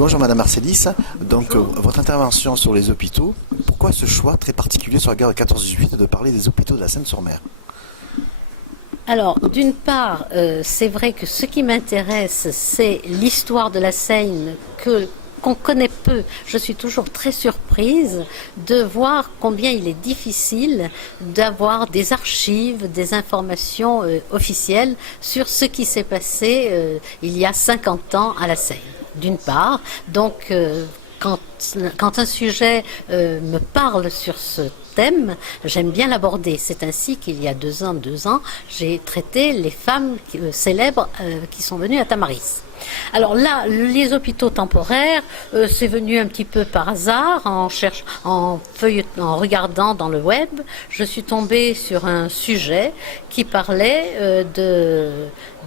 bonjour Madame Marcélis. Donc votre intervention sur les hôpitaux, pourquoi ce choix très particulier sur la guerre de 14-18 de parler des hôpitaux de la Seine-sur-Mer? Alors, d'une part, c'est vrai que ce qui m'intéresse, c'est l'histoire de la Seine qu'on connaît peu. Je suis toujours très surprise de voir combien il est difficile d'avoir des archives, des informations officielles sur ce qui s'est passé il y a 50 ans à la Seine. D'une part, donc quand un sujet me parle sur ce thème, j'aime bien l'aborder. C'est ainsi qu'il y a 2 ans, j'ai traité les femmes célèbres qui sont venues à Tamaris. Alors là, les hôpitaux temporaires, c'est venu un petit peu par hasard, en regardant dans le web, je suis tombée sur un sujet qui parlait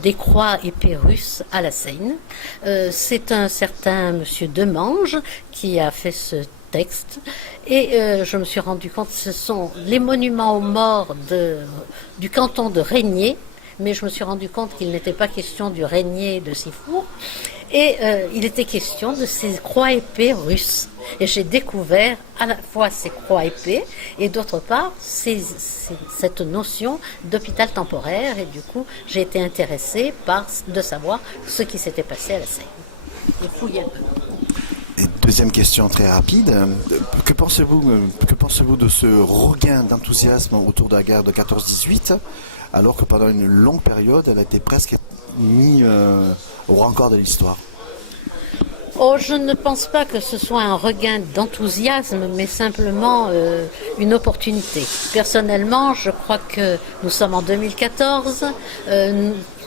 des croix épées russes à la Seine. C'est un certain monsieur Demange qui a fait ce texte et je me suis rendu compte que ce sont les monuments aux morts du canton de Régnier, mais je me suis rendu compte qu'il n'était pas question du Régnier de Sifour et il était question de ces croix épées russes. Et j'ai découvert à la fois ces croix épées et d'autre part cette notion d'hôpital temporaire, et du coup j'ai été intéressée de savoir ce qui s'était passé à la Seine. Et fouiller un peu. Et deuxième question très rapide, que pensez-vous de ce regain d'enthousiasme autour de la guerre de 14-18, alors que pendant une longue période, elle a été presque mise au rencard de l'histoire? Oh, je ne pense pas que ce soit un regain d'enthousiasme, mais simplement une opportunité. Personnellement, je crois que nous sommes en 2014,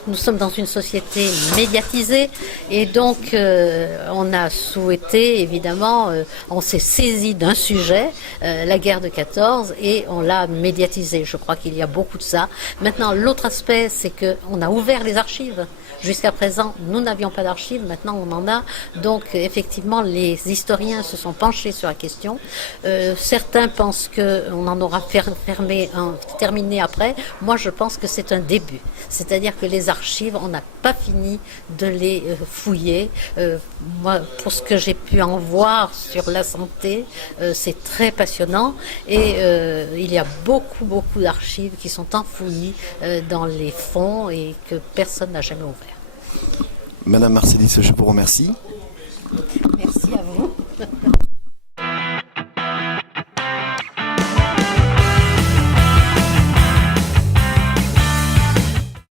nous sommes dans une société médiatisée et donc on a souhaité, évidemment, on s'est saisi d'un sujet, la guerre de 14, et on l'a médiatisé. Je crois qu'il y a beaucoup de ça. Maintenant, l'autre aspect, c'est qu'on a ouvert les archives. Jusqu'à présent, nous n'avions pas d'archives, maintenant on en a. Donc effectivement, les historiens se sont penchés sur la question. Certains pensent qu'on en aura terminé après. Moi, je pense que c'est un début. C'est-à-dire que les archives, on n'a pas fini de les fouiller. Moi, pour ce que j'ai pu en voir sur la santé, c'est très passionnant. Et il y a beaucoup d'archives qui sont enfouies dans les fonds et que personne n'a jamais ouvert. Madame Marcélis, je vous remercie. Merci à vous.